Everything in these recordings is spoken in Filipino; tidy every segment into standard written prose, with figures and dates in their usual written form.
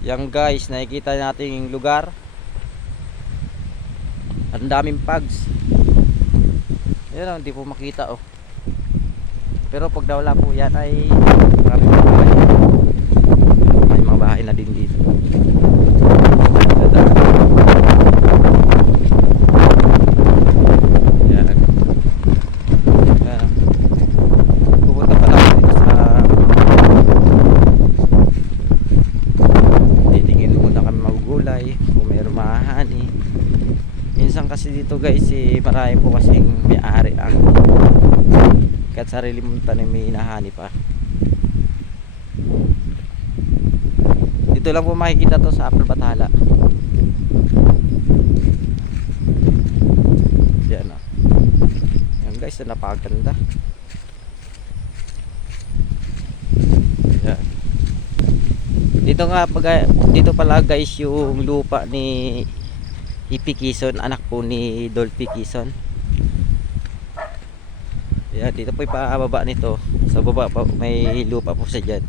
Yan guys, nakikita natin yung lugar. Ang daming pugs. Yan o, hindi po makita oh. Pero pag nawala po yan ay maraming mga bahay. May mga bahay na din dito. Yan. Yan. Pupunta pa lang dito sa titingin muna kami magugulay kung mayroong mahahani. Minsan kasi dito guys marami po kasing may-ari ang kahit sarili mong tanim may hinahani pa. Dito lang po makikita to sa Apple Bathala. Yan o. Yan guys, napakaganda. Yan. Dito nga dito pala guys yung lupa ni Ipi Quezon, anak po ni Dolphy Quezon. Yan, dito po ipababa nito. Sa baba pa may lupa po sa dyan.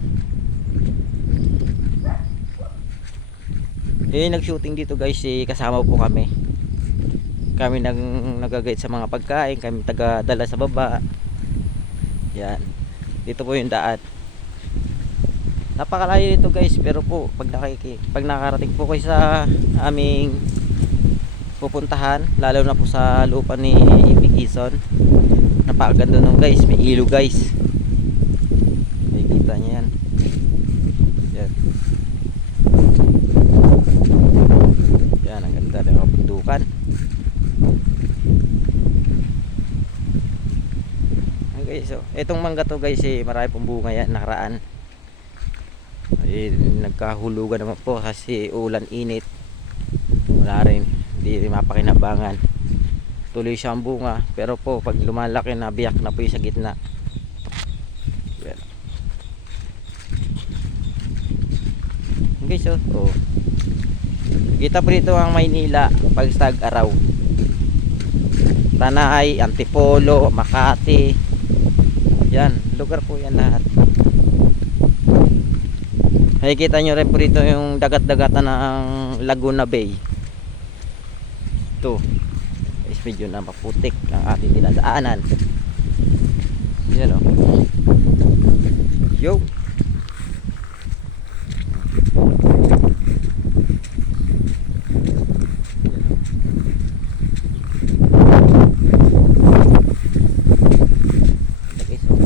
Nag-shooting dito guys kasama po kami. Kami nag-guide sa mga pagkain, kami taga-dala sa baba. Yan. Dito po yung daan. Napakalayo nito guys, pero po pag nakarating po kayo sa aming pupuntahan, lalo na po sa lupa ni Ipi Quezon, napakaganda nung guys, may ilog guys, makikita nyo yan. Yan, yan ang ganda ng kabundukan. Okay, so etong mangga to guys marami pong bunga yan nakaraan. Nagkahulugan naman po kasi ulan init, wala rin, hindi mapakinabangan. Tuloy siyang bunga, pero po pag lumalaki na biyak na po yung sa gitna. Yan. Okay, so kita po dito ang Maynila pag tag-araw. Tanay, Antipolo, Makati. Yan, lugar po yan lahat. Makikita nyo rin po dito yung dagat-dagatan ng Laguna Bay. Ito is medyo na maputik ang ating dinadaanan. Yan o. Yo. Okay, so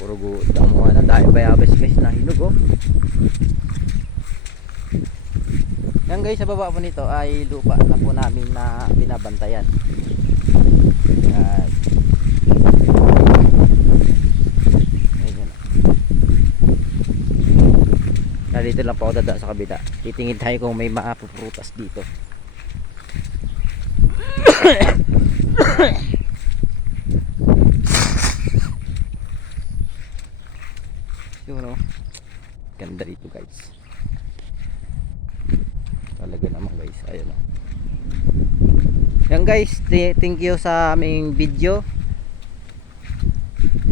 puro damo na dahil bayabas guys na hinog oh. Yan guys, sa baba po nito ay lupa na po namin na binabantayan. Yan. Ayan. Dito lang po ako dada sa kabila. Titingin tayo kung may maapuprutas dito. Yun o. Ganda dito guys. Talaga naman guys, ayun o. Yan guys, thank you sa aming video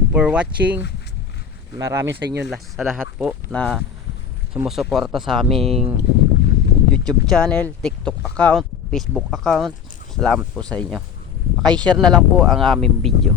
for watching. Maraming sa inyo sa lahat po na sumusuporta sa aming YouTube channel, TikTok account, Facebook account. Salamat po sa inyo. Paki-share na lang po ang aming video.